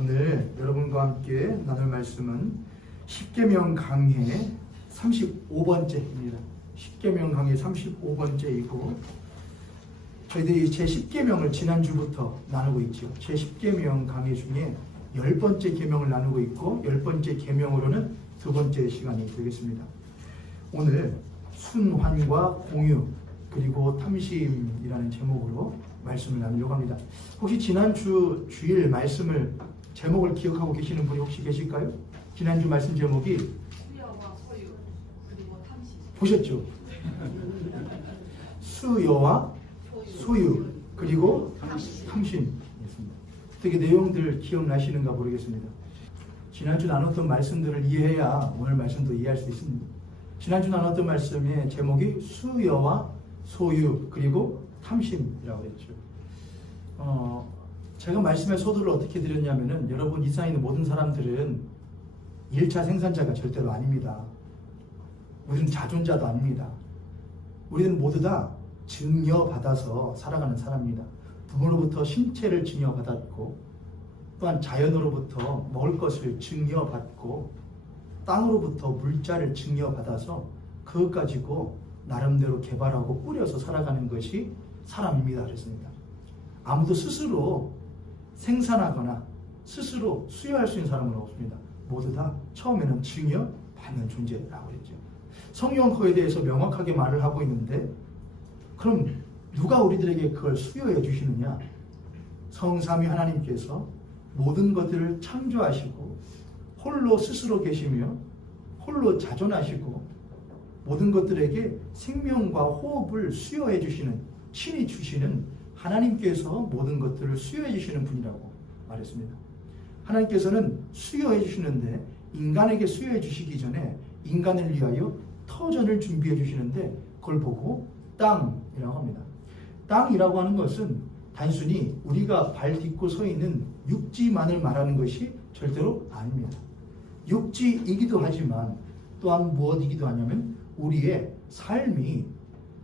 오늘 여러분과 함께 나눌 말씀은 십계명 강해 35번째입니다. 십계명 강해 35번째이고 저희들이 제10계명을 지난주부터 나누고 있죠. 제10계명 강해 중에 10번째 계명을 나누고 있고 10번째 계명으로는 두 번째 시간이 되겠습니다. 오늘 순환과 공유 그리고 탐심이라는 제목으로 말씀을 나누려고 합니다. 혹시 지난주 주일 말씀을 제목을 기억하고 계시는 분이 혹시 계실까요? 지난주 말씀 제목이 수여와 소유 그리고 탐심. 보셨죠? 수여와 소유 그리고 탐심이었습니다. 어떻게 내용들 기억나시는가 모르겠습니다. 지난주 나눴던 말씀들을 이해해야 오늘 말씀도 이해할 수 있습니다. 지난주 나눴던 말씀의 제목이 수여와 소유 그리고 탐심이라고 했죠. 제가 말씀의 소도를 어떻게 드렸냐면은 여러분 이 세상에 있는 모든 사람들은 1차 생산자가 절대로 아닙니다. 우리는 자존자도 아닙니다. 우리는 모두 다 증여받아서 살아가는 사람입니다. 부모로부터 신체를 증여받았고 또한 자연으로부터 먹을 것을 증여받고 땅으로부터 물자를 증여받아서 그것 가지고 나름대로 개발하고 꾸려서 살아가는 것이 사람입니다. 그랬습니다. 아무도 스스로 생산하거나 스스로 수여할 수 있는 사람은 없습니다. 모두 다 처음에는 증여받는 존재라고 했죠. 성경은 그에 대해서 명확하게 말을 하고 있는데 그럼 누가 우리들에게 그걸 수여해 주시느냐? 성삼위 하나님께서 모든 것들을 창조하시고 홀로 스스로 계시며 홀로 자존하시고 모든 것들에게 생명과 호흡을 수여해 주시는 친히 주시는 하나님께서 모든 것들을 수여해 주시는 분이라고 말했습니다. 하나님께서는 수여해 주시는데 인간에게 수여해 주시기 전에 인간을 위하여 터전을 준비해 주시는데 그걸 보고 땅이라고 합니다. 땅이라고 하는 것은 단순히 우리가 발 딛고 서 있는 육지만을 말하는 것이 절대로 아닙니다. 육지이기도 하지만 또한 무엇이기도 하냐면 우리의 삶이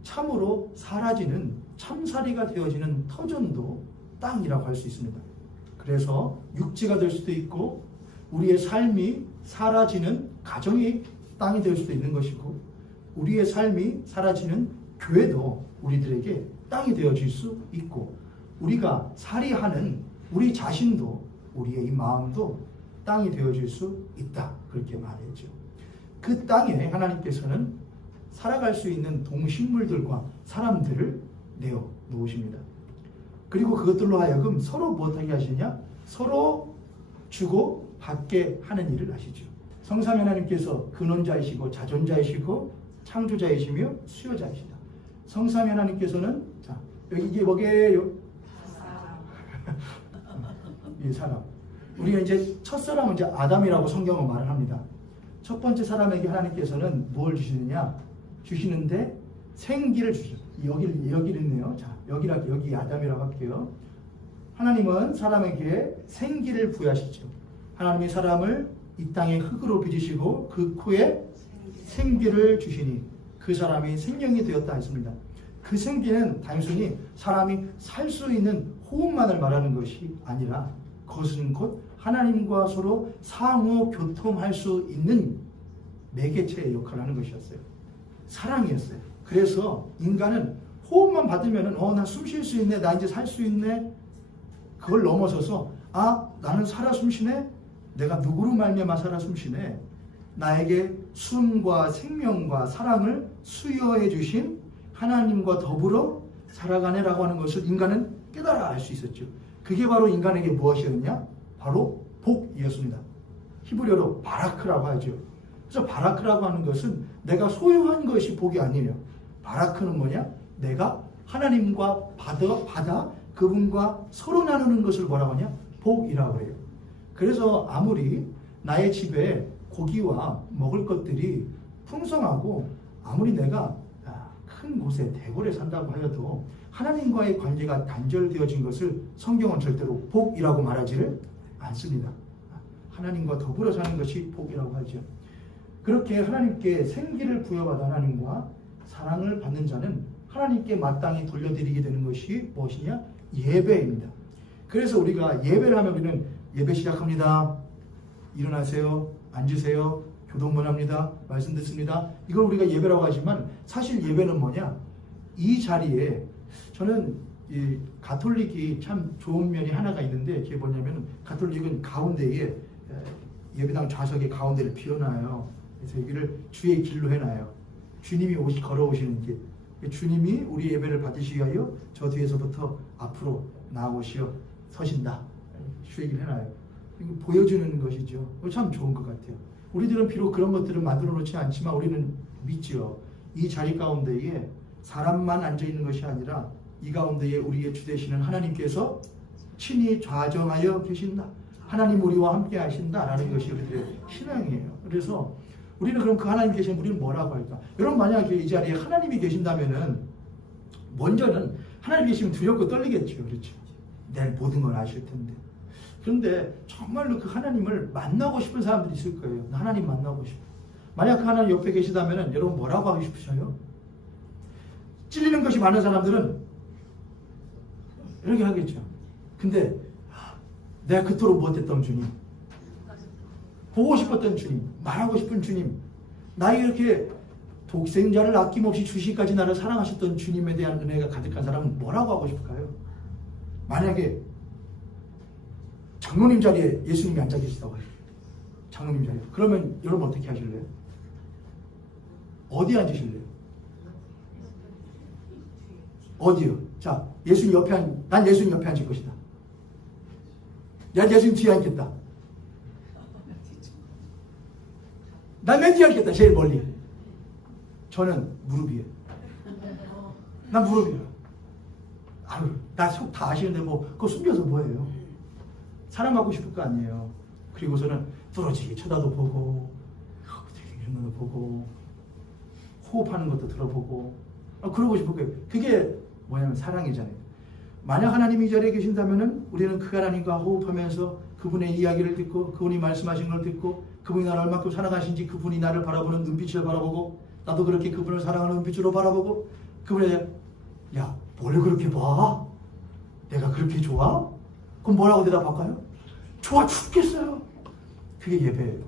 참으로 사라지는 참사리가 되어지는 터전도 땅이라고 할 수 있습니다. 그래서 육지가 될 수도 있고 우리의 삶이 사라지는 가정이 땅이 될 수도 있는 것이고 우리의 삶이 사라지는 교회도 우리들에게 땅이 되어질 수 있고 우리가 살이하는 우리 자신도 우리의 이 마음도 땅이 되어질 수 있다. 그렇게 말했죠. 그 땅에 하나님께서는 살아갈 수 있는 동식물들과 사람들을 내어 놓으십니다. 그리고 그것들로 하여금 서로 무엇하게 하시냐? 서로 주고 받게 하는 일을 하시죠. 성삼위 하나님께서 근원자이시고 자존자이시고 창조자이시며 수여자이시다. 성삼위 하나님께서는 자 여기 이게 뭐게요? 이 사람. 우리가 이제 첫사람은 이제 아담이라고 성경은 말을 합니다. 첫 번째 사람에게 하나님께서는 뭘 주시는데 생기를 주죠. 여기 있네요. 자, 여기 아담이라고 할게요. 하나님은 사람에게 생기를 부여하시죠. 하나님이 사람을 이 땅의 흙으로 빚으시고 그 후에 생기를 주시니 그 사람이 생명이 되었다 했습니다. 그 생기는 단순히 사람이 살 수 있는 호흡만을 말하는 것이 아니라 그것은 곧 하나님과 서로 상호 교통할 수 있는 매개체의 역할을 하는 것이었어요. 사랑이었어요. 그래서 인간은 호흡만 받으면은 나 숨 쉴 수 있네, 나 이제 살 수 있네. 그걸 넘어서서 나는 살아 숨쉬네. 내가 누구로 말미암아 살아 숨쉬네. 나에게 숨과 생명과 사랑을 수여해 주신 하나님과 더불어 살아가네라고 하는 것을 인간은 깨달아 알 수 있었죠. 그게 바로 인간에게 무엇이었냐? 바로 복이었습니다. 히브리어로 바라크라고 하죠. 그래서 바라크라고 하는 것은 내가 소유한 것이 복이 아니에요. 바라크는 뭐냐? 내가 하나님과 받아 그분과 서로 나누는 것을 뭐라고 하냐? 복이라고 해요. 그래서 아무리 나의 집에 고기와 먹을 것들이 풍성하고 아무리 내가 큰 곳에 대궐에 산다고 하여도 하나님과의 관계가 단절되어진 것을 성경은 절대로 복이라고 말하지를 않습니다. 하나님과 더불어 사는 것이 복이라고 하죠. 그렇게 하나님께 생기를 부여받아 하나님과 사랑을 받는 자는 하나님께 마땅히 돌려드리게 되는 것이 무엇이냐? 예배입니다. 그래서 우리가 예배를 하면 우리는 예배 시작합니다. 일어나세요. 앉으세요. 교동문 합니다. 말씀 듣습니다. 이걸 우리가 예배라고 하지만 사실 예배는 뭐냐? 이 자리에 저는 이 가톨릭이 참 좋은 면이 하나가 있는데 그게 뭐냐면 가톨릭은 가운데에 예배당 좌석의 가운데를 비워놔요. 그래서 여기를 주의 길로 해놔요. 주님이 걸어오시는 길. 주님이 우리 예배를 받으시기 위하여 저 뒤에서부터 앞으로 나아오시어 서신다. 주의 길 해놔요. 이거 보여주는 것이죠. 참 좋은 것 같아요. 우리들은 비록 그런 것들을 만들어 놓지 않지만 우리는 믿죠. 이 자리 가운데에 사람만 앉아있는 것이 아니라 이 가운데에 우리의 주 되시는 하나님께서 친히 좌정하여 계신다. 하나님 우리와 함께 하신다라는 것이 우리들의 신앙이에요. 그래서 우리는 그럼 그 하나님 계시면 우리는 뭐라고 할까? 여러분 만약에 이 자리에 하나님이 계신다면은 먼저는 하나님 계시면 두렵고 떨리겠죠. 그렇죠? 내 모든 걸 아실 텐데. 그런데 정말로 그 하나님을 만나고 싶은 사람들이 있을 거예요. 하나님 만나고 싶어. 만약 그 하나님 옆에 계시다면은 여러분 뭐라고 하고 싶으셔요? 찔리는 것이 많은 사람들은 이렇게 하겠죠. 근데 내가 그토록 못했던 주님, 보고 싶었던 주님, 말하고 싶은 주님, 나에게 이렇게 독생자를 아낌없이 주시기까지 나를 사랑하셨던 주님에 대한 은혜가 가득한 사람은 뭐라고 하고 싶을까요? 만약에 장로님 자리에 예수님이 앉아 계시다고 해요. 장로님 자리에. 그러면 여러분 어떻게 하실래요? 어디 앉으실래요? 어디요? 자, 예수님 옆에 난 예수님 옆에 앉을 것이다. 난 예수님 뒤에 앉겠다. 난 맨 뒤에 앉겠다. 제일 멀리. 저는 무릎 위에. 난 무릎 위에. 아유, 나 속 다 아시는데 뭐 그거 숨겨서 뭐예요? 사랑하고 싶을 거 아니에요. 그리고서는 뚫어지게 쳐다도 보고 이런 것도 보고 호흡하는 것도 들어보고 그러고 싶을 거예요. 그게 뭐냐면 사랑이잖아요. 만약 하나님이 이 자리에 계신다면은 우리는 그 하나님과 호흡하면서 그분의 이야기를 듣고 그분이 말씀하신 걸 듣고 그분이 나를 얼마큼 사랑하신지 그분이 나를 바라보는 눈빛을 바라보고 나도 그렇게 그분을 사랑하는 눈빛으로 바라보고 그분에 야, 뭘 그렇게 봐? 내가 그렇게 좋아? 그럼 뭐라고 대답할까요? 좋아 죽겠어요. 그게 예배예요.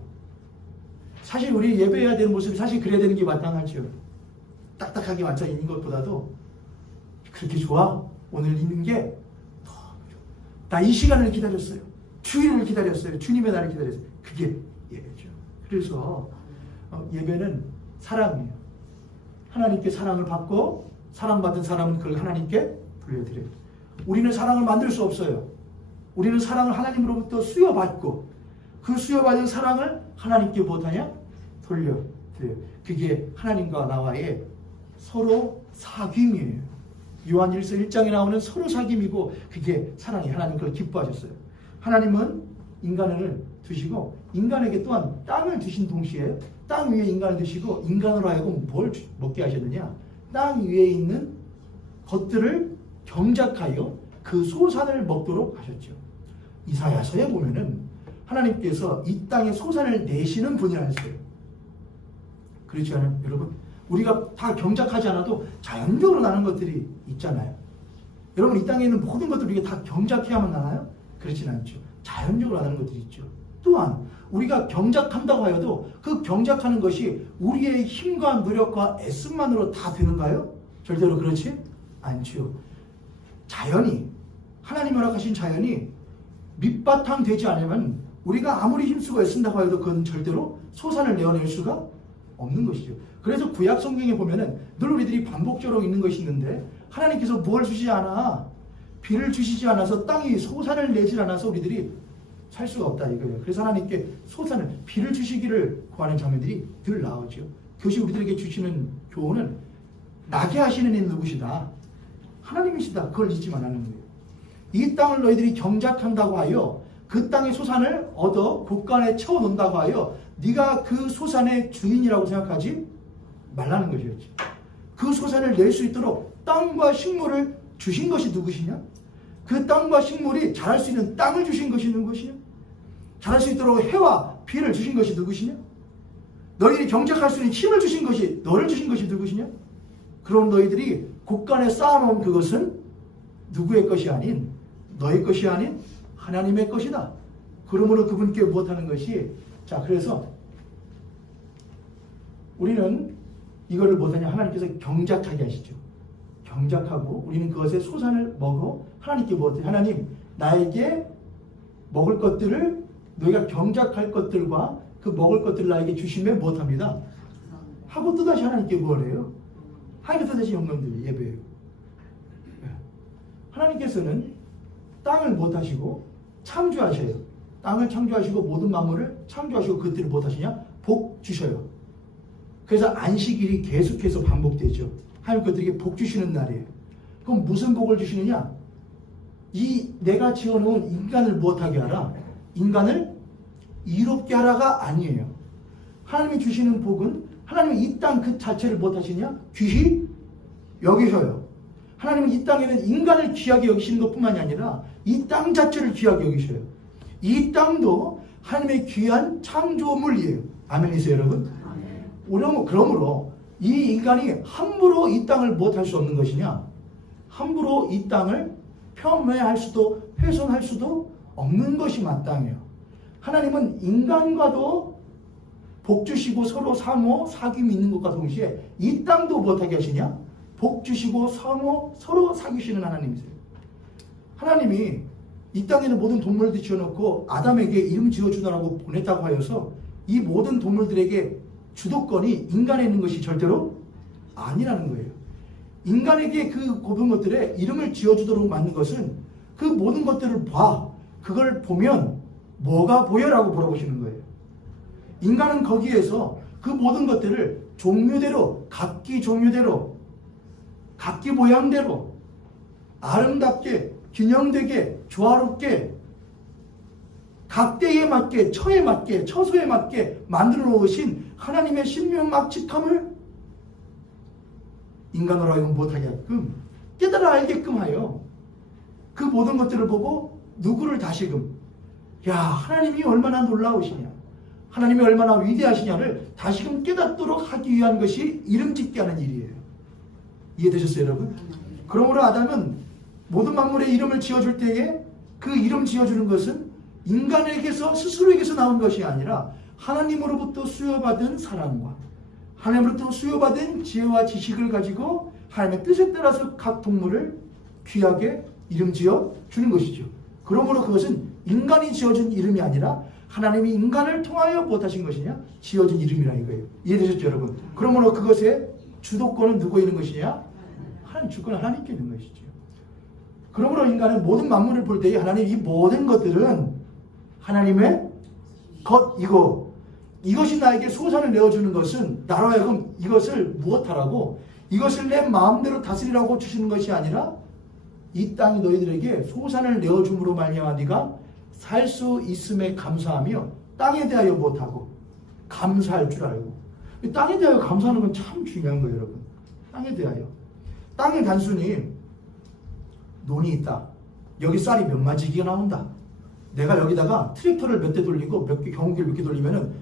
사실 우리 예배해야 되는 모습이 사실 그래야 되는 게 마땅하죠. 딱딱하게 앉아 있는 것보다도 그렇게 좋아? 오늘 있는 게 나 이 시간을 기다렸어요. 주일을 기다렸어요. 주님의 날을 기다렸어요. 그게 예배죠. 그래서 예배는 사랑이에요. 하나님께 사랑을 받고 사랑받은 사람은 그걸 하나님께 돌려드려요. 우리는 사랑을 만들 수 없어요. 우리는 사랑을 하나님으로부터 수여받고 그 수여받은 사랑을 하나님께 못하냐? 돌려드려요. 그게 하나님과 나와의 서로 사귐이에요. 요한일서 1장에 나오는 서로 사귐이고 그게 사랑이 하나님 그걸 기뻐하셨어요. 하나님은 인간을 두시고 인간에게 또한 땅을 주신 동시에 땅 위에 인간을 두시고 인간으로 하여금 뭘 먹게 하셨느냐? 땅 위에 있는 것들을 경작하여 그 소산을 먹도록 하셨죠. 이사야서에 보면은 하나님께서 이 땅에 소산을 내시는 분이라셨어요. 그렇지 않아요? 여러분 우리가 다 경작하지 않아도 자연적으로 나는 것들이 있잖아요. 여러분 이 땅에 있는 모든 것들을 우리가 다 경작해야만 나나요? 그렇진 않죠. 자연적으로 나는 것들이 있죠. 또한 우리가 경작한다고 하여도 그 경작하는 것이 우리의 힘과 노력과 애씀만으로 다 되는가요? 절대로 그렇지 않죠. 자연이 하나님 허락하신 자연이 밑바탕 되지 않으면 우리가 아무리 힘쓰고 애쓴다고 해도 그건 절대로 소산을 내어낼 수가 없는 것이죠. 그래서 구약 성경에 보면은 늘 우리들이 반복적으로 있는 것이 있는데 하나님께서 뭘 주시지 않아 비를 주시지 않아서 땅이 소산을 내질 않아서 우리들이 살 수가 없다 이거예요. 그래서 하나님께 소산을 비를 주시기를 구하는 장면들이 늘 나오죠. 그것이 우리들에게 주시는 교훈은 나게 하시는 이는 누구시다? 하나님이시다. 그걸 잊지 말라는 거예요. 이 땅을 너희들이 경작한다고 하여 그 땅의 소산을 얻어 곳간에 채워놓는다고 하여 네가 그 소산의 주인이라고 생각하지 말라는 것이었죠. 그 소산을 낼 수 있도록 땅과 식물을 주신 것이 누구시냐? 그 땅과 식물이 자랄 수 있는 땅을 주신 것이 누구시냐? 자랄 수 있도록 해와 비를 주신 것이 누구시냐? 너희들이 경작할 수 있는 힘을 주신 것이 너를 주신 것이 누구시냐? 그럼 너희들이 곳간에 쌓아놓은 그것은 누구의 것이 아닌 너의 것이 아닌 하나님의 것이다. 그러므로 그분께 무엇하는 것이, 자, 그래서 우리는 이거를 못하냐, 하나님께서 경작하게 하시죠. 경작하고 우리는 그것의 소산을 먹어 하나님께 무엇해? 하나님, 나에게 먹을 것들을, 너희가 경작할 것들과 그 먹을 것들을 나에게 주시면 무엇합니다? 하고 또다시 하나님께 뭘 해요? 하나님께 또다시 영광들 예배해요. 하나님께서는 땅을 무엇하시고 창조하셔요. 땅을 창조하시고 모든 만물을 창조하시고 그것들을 무엇하시냐? 복 주셔요. 그래서 안식일이 계속해서 반복되죠. 하나님 그들에게 복 주시는 날이에요. 그럼 무슨 복을 주시느냐? 이 내가 지어놓은 인간을 무엇하게 하라? 인간을 이롭게 하라가 아니에요. 하나님이 주시는 복은 하나님이 이 땅 그 자체를 무엇하시냐? 귀히 여기셔요. 하나님은 이 땅에는 인간을 귀하게 여기시는 것뿐만이 아니라 이 땅 자체를 귀하게 여기셔요. 이 땅도 하나님의 귀한 창조물이에요. 아멘이세요, 여러분? 그러므로 이 인간이 함부로 이 땅을 무엇할 수 없는 것이냐? 함부로 이 땅을 폄훼할 수도 훼손할 수도 없는 것이 마땅해요. 하나님은 인간과도 복 주시고 서로 상호 사귐이 있는 것과 동시에 이 땅도 무엇하게 하시냐? 복 주시고 상호 서로 사귀시는 하나님이세요. 하나님이 이 땅에는 모든 동물들 지어놓고 아담에게 이름 지어주라고 보냈다고 하여서 이 모든 동물들에게 주도권이 인간에 있는 것이 절대로 아니라는 거예요. 인간에게 그 모든 것들에 이름을 지어주도록 만든 것은 그 모든 것들을 봐. 그걸 보면 뭐가 보여라고 물어보시는 거예요. 인간은 거기에서 그 모든 것들을 종류대로, 각기 종류대로, 각기 모양대로 아름답게, 균형되게, 조화롭게 각 때에 맞게, 처에 맞게, 처소에 맞게 만들어 놓으신 하나님의 신명막측함을 인간으로 하여금 못하게끔 깨달아 알게끔 하여 그 모든 것들을 보고 누구를 다시금, 야, 하나님이 얼마나 놀라우시냐, 하나님이 얼마나 위대하시냐를 다시금 깨닫도록 하기 위한 것이 이름 짓게 하는 일이에요. 이해되셨어요, 여러분? 그러므로 아담은 모든 만물의 이름을 지어줄 때에 그 이름 지어주는 것은 인간에게서 스스로에게서 나온 것이 아니라 하나님으로부터 수여받은 사랑과 하나님으로부터 수여받은 지혜와 지식을 가지고 하나님의 뜻에 따라서 각 동물을 귀하게 이름 지어 주는 것이죠. 그러므로 그것은 인간이 지어준 이름이 아니라 하나님이 인간을 통하여 무엇하신 것이냐? 지어준 이름이라 이거예요. 이해되셨죠, 여러분? 그러므로 그것의 주도권은 누구에 있는 것이냐? 하나님, 주권은 하나님께 있는 것이죠. 그러므로 인간은 모든 만물을 볼 때에 하나님 이 모든 것들은 하나님의 것이고 이것이 나에게 소산을 내어주는 것은 나로 하여금 이것을 무엇하라고, 이것을 내 마음대로 다스리라고 주시는 것이 아니라 이 땅이 너희들에게 소산을 내어줌으로 말미암아 네가 살 수 있음에 감사하며 땅에 대하여 무엇하고 감사할 줄 알고. 땅에 대하여 감사하는 건 참 중요한 거예요, 여러분. 땅에 대하여. 땅에 단순히 논이 있다, 여기 쌀이 몇 마지기가 나온다, 내가 여기다가 트랙터를 몇 대 돌리고 경운기를 몇 개 돌리면은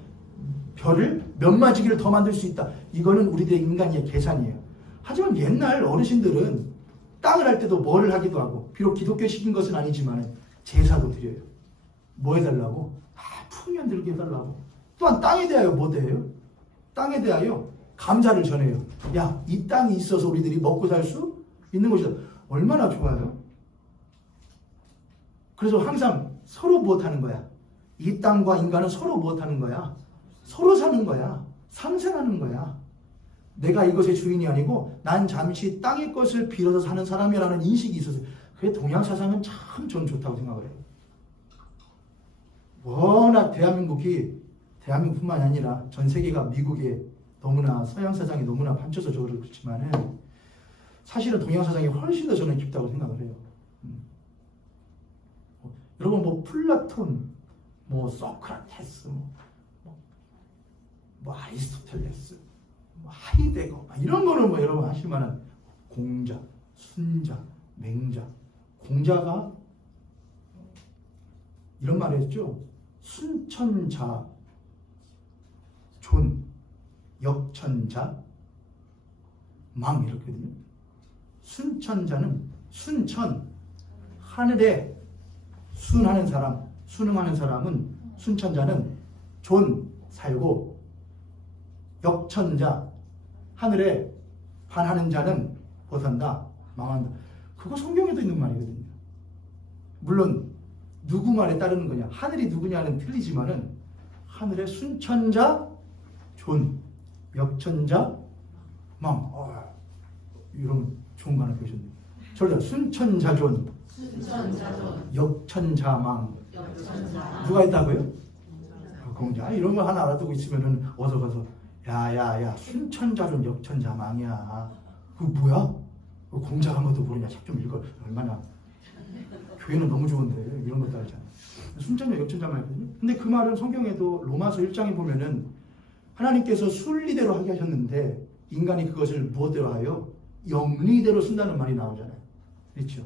별을 몇 마지기를 더 만들 수 있다, 이거는 우리들의 인간의 계산이에요. 하지만 옛날 어르신들은 땅을 할 때도 뭐를 하기도 하고, 비록 기독교식인 것은 아니지만 제사도 드려요. 뭐 해달라고? 풍년 들게 해달라고. 또한 땅에 대하여 뭐 해요? 땅에 대하여 감사를 전해요. 야, 이 땅이 있어서 우리들이 먹고 살 수 있는 것이다. 얼마나 좋아요. 그래서 항상 서로 무엇하는 거야? 이 땅과 인간은 서로 무엇하는 거야? 서로 사는 거야. 상생하는 거야. 내가 이것의 주인이 아니고 난 잠시 땅의 것을 빌어서 사는 사람이라는 인식이 있어서, 그게 동양 사상은 참 저는 좋다고 생각을 해요. 워낙 대한민국뿐만이 아니라 전 세계가 미국에 너무나 서양 사상이 너무나 판쳐서 그렇지만은 사실은 동양 사상이 훨씬 더 저는 깊다고 생각을 해요. 여러분 뭐 플라톤, 뭐 소크라테스, 뭐 아리스토텔레스, 뭐 하이데거 이런 거는 뭐 여러분 하실 만한 공자, 순자, 맹자, 공자가 이런 말을 했죠. 순천자 존, 역천자 망 이렇거든요. 순천자는 순천, 하늘에 순하는 사람, 순응하는 사람은 순천자는 존 살고 역천자 하늘에 반하는 자는 벗한다 망한다. 그거 성경에도 있는 말이거든요. 물론 누구 말에 따르는 거냐 하늘이 누구냐는 틀리지만은 하늘의 순천자 존 역천자 망 이런 좋은 거 하나 배우셨네요. 저를 순천자 존 역천자 망 누가 있다고요? 공자 이런 거 하나 알아두고 있으면은 어서 가서 야야야 순천자 존 역천자 망이야. 그거 뭐야? 공자 한 것도 모르냐? 책 좀 읽어. 얼마나 교회는 너무 좋은데 이런 것도 알잖아. 순천자 역천자 말이거든요. 근데 그 말은 성경에도 로마서 1장에 보면은 하나님께서 순리대로 하게 하셨는데 인간이 그것을 무엇대로 하여? 영리대로 쓴다는 말이 나오잖아요. 그렇죠?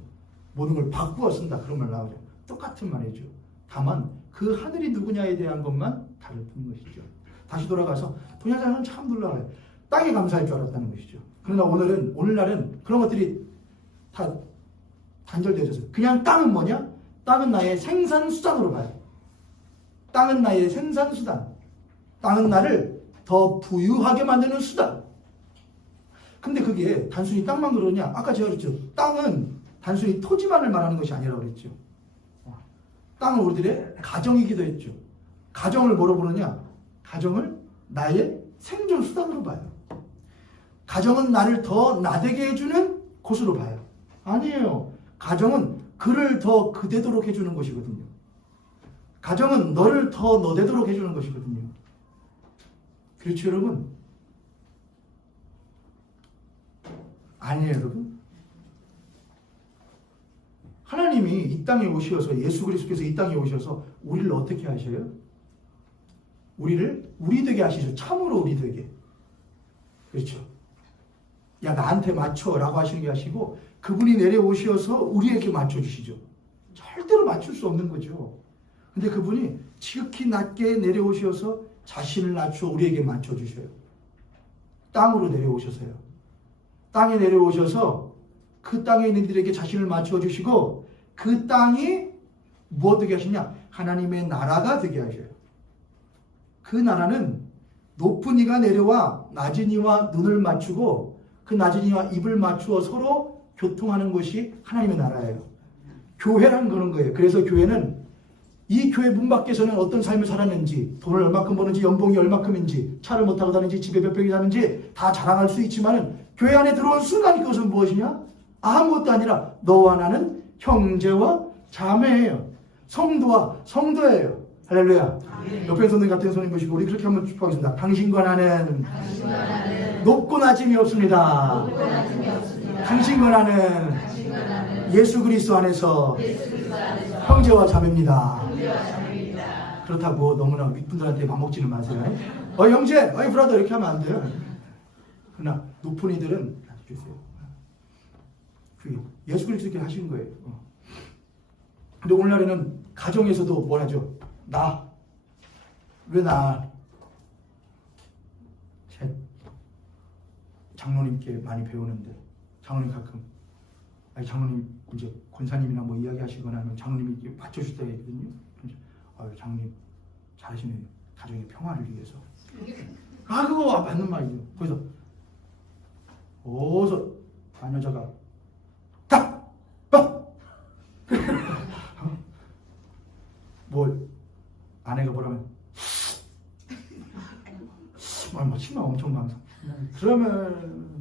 모든 걸 바꾸어 쓴다 그런 말 나오죠. 똑같은 말이죠. 다만 그 하늘이 누구냐에 대한 것만 다를 뿐인 것이죠. 다시 돌아가서 도냐자는 참 놀라워요. 땅에 감사할 줄 알았다는 것이죠. 그러나 오늘날은 그런 것들이 다 단절되어져서 그냥 땅은 뭐냐? 땅은 나의 생산수단으로 봐요. 땅은 나의 생산수단. 땅은 나를 더 부유하게 만드는 수단. 근데 그게 단순히 땅만 그러냐? 아까 제가 그랬죠. 땅은 단순히 토지만을 말하는 것이 아니라고 그랬죠. 땅은 우리들의 가정이기도 했죠. 가정을 뭐로 부르냐? 가정을 나의 생존 수단으로 봐요. 가정은 나를 더 나되게 해주는 곳으로 봐요. 아니에요. 가정은 그를 더 그되도록 해주는 것이거든요. 가정은 너를 더 너되도록 해주는 것이거든요. 그렇죠, 여러분? 아니에요, 여러분? 하나님이 이 땅에 오셔서 예수 그리스도께서 이 땅에 오셔서 우리를 어떻게 하셔요? 우리를 우리 되게 하시죠. 참으로 우리 되게. 그렇죠. 야 나한테 맞춰라고 하시는 게 하시고 그분이 내려오셔서 우리에게 맞춰주시죠. 절대로 맞출 수 없는 거죠. 근데 그분이 지극히 낮게 내려오셔서 자신을 낮춰 우리에게 맞춰주셔요. 땅으로 내려오셔서요. 땅에 내려오셔서 그 땅에 있는 이들에게 자신을 맞춰주시고 그 땅이 무엇 되게 하시냐? 하나님의 나라가 되게 하셔요. 그 나라는 높은 이가 내려와 낮은 이와 눈을 맞추고 그 낮은 이와 입을 맞추어 서로 교통하는 것이 하나님의 나라예요. 교회라는 그런 거예요. 그래서 교회는 이 교회 문 밖에서는 어떤 삶을 살았는지, 돈을 얼마큼 버는지, 연봉이 얼마큼인지, 차를 못 타고 다니는지, 집에 몇 평이 사는지 다 자랑할 수 있지만은 교회 안에 들어온 순간 그것은 무엇이냐? 아무것도 아니라 너와 나는 형제와 자매예요. 성도와 성도예요. 할렐루야. 옆에 손님 같은 손님 보시고 우리 그렇게 한번 축복하겠습니다. 당신과 나는 높고 낮음이 없습니다. 당신과 나는 예수 그리스도 안에서 형제와 자매입니다. 그렇다고 너무나 윗분들한테 맘먹지는 마세요. 형제, 브라더 이렇게 하면 안 돼요. 그러나 높은 이들은 예수 그리스도께 하신 거예요. 근데 오늘날에는 가정에서도 뭘 하죠? 왜 나? 장로님께 많이 배우는데 장로님 가끔 장로님 이제 권사님이나 뭐 이야기하시거나 하면 장로님이 이렇게 맞춰줄 때가 있거든요. 장로님 잘하시네요. 가정의 평화를 위해서. 그거 맞는 말이죠. 거기서 어서 아녀자가 뭐 아내가 뭐라면 뭐 치마 엄청 많아. 그러면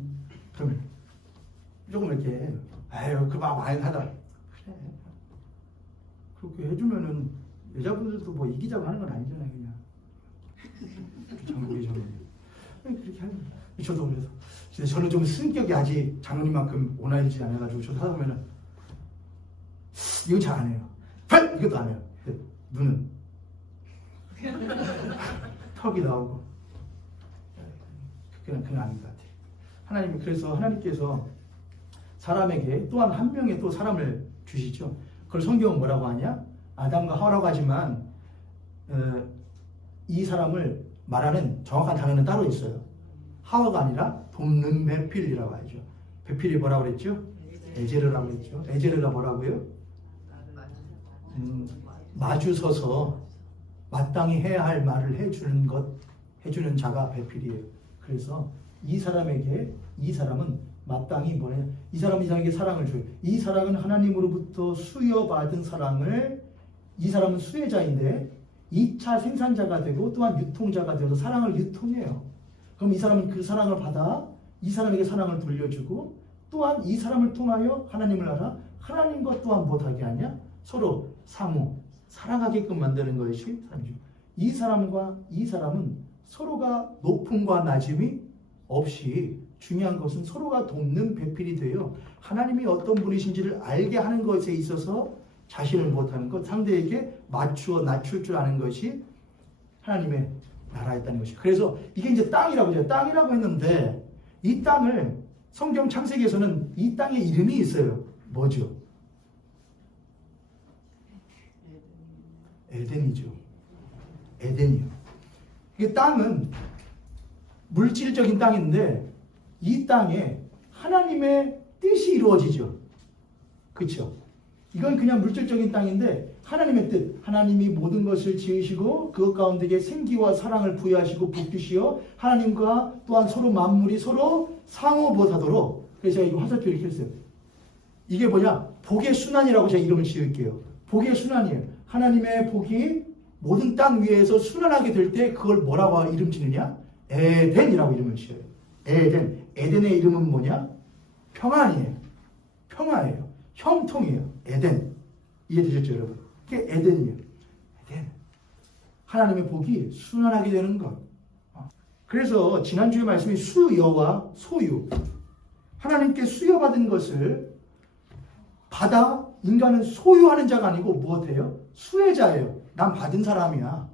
조금 이렇게 그만 많이 하다. 그래. 그렇게 해주면은 여자분들도 뭐 이기자고 하는 건 아니잖아요, 그냥. 장국이 저는 그렇게 하는 거예요. 저도 그래서 저는 좀 승격이 아직 장로님만큼 온화해지지 않아가지고 저도 하다 보면은 이건 잘 안 해요. 이것도 안 해요. 눈은 턱이 나오고 그건 아닌 것 같아요. 하나님이 그래서 하나님께서 사람에게 또한 한 명의 또 사람을 주시죠. 그걸 성경은 뭐라고 하냐? 아담과 하와라고 하지만 이 사람을 말하는 정확한 단어는 따로 있어요. 하와가 아니라 돕는 배필이라고 하죠. 배필이 뭐라고 그랬죠? 에제르라고 했죠. 에제르가 뭐라고요? 마주서서 마땅히 해야 할 말을 해주는 자가 배필이에요. 그래서 이 사람은 마땅히 뭐냐? 이 사람은 이 사람에게 사랑을 줘요. 이 사랑은 하나님으로부터 수여받은 사랑을, 이 사람은 수혜자인데 2차 생산자가 되고 또한 유통자가 되어서 사랑을 유통해요. 그럼 이 사람은 그 사랑을 받아 이 사람에게 사랑을 돌려주고, 또한 이 사람을 통하여 하나님을 알아 하나님과 또한 못하게 하냐? 서로 상호 사랑하게끔 만드는 것이 사람이죠. 이 사람과 이 사람은 서로가 높음과 낮음이 없이, 중요한 것은 서로가 돕는 배필이 되어 하나님이 어떤 분이신지를 알게 하는 것에 있어서 자신을 못하는 것, 상대에게 맞추어 낮출 줄 아는 것이 하나님의 나라였다는 것이. 그래서 이게 이제 땅이라고 해요. 땅이라고 했는데 이 땅을 성경 창세기에서는 이 땅의 이름이 있어요. 뭐죠? 에덴이죠. 에덴이요. 이게 땅은 물질적인 땅인데 이 땅에 하나님의 뜻이 이루어지죠. 그렇죠? 이건 그냥 물질적인 땅인데 하나님의 뜻, 하나님이 모든 것을 지으시고 그것 가운데에 생기와 사랑을 부여하시고 북주시어 하나님과 또한 서로 만물이 서로 상호보다도록. 그래서 제가 이거 화살표 이렇게 했어요. 이게 뭐냐? 복의 순환이라고 제가 이름을 지을게요. 복의 순환이에요. 하나님의 복이 모든 땅 위에서 순환하게 될 때 그걸 뭐라고 이름 지느냐? 에덴이라고 이름을 지어요. 에덴. 에덴의 이름은 뭐냐? 평안이에요. 평화예요. 형통이에요. 에덴. 이해되셨죠, 여러분? 그게 에덴이에요. 에덴. 하나님의 복이 순환하게 되는 것. 그래서 지난주에 말씀이 수여와 소유. 하나님께 수여받은 것을 받아 인간은 소유하는 자가 아니고 무엇이에요? 수혜자예요. 난 받은 사람이야.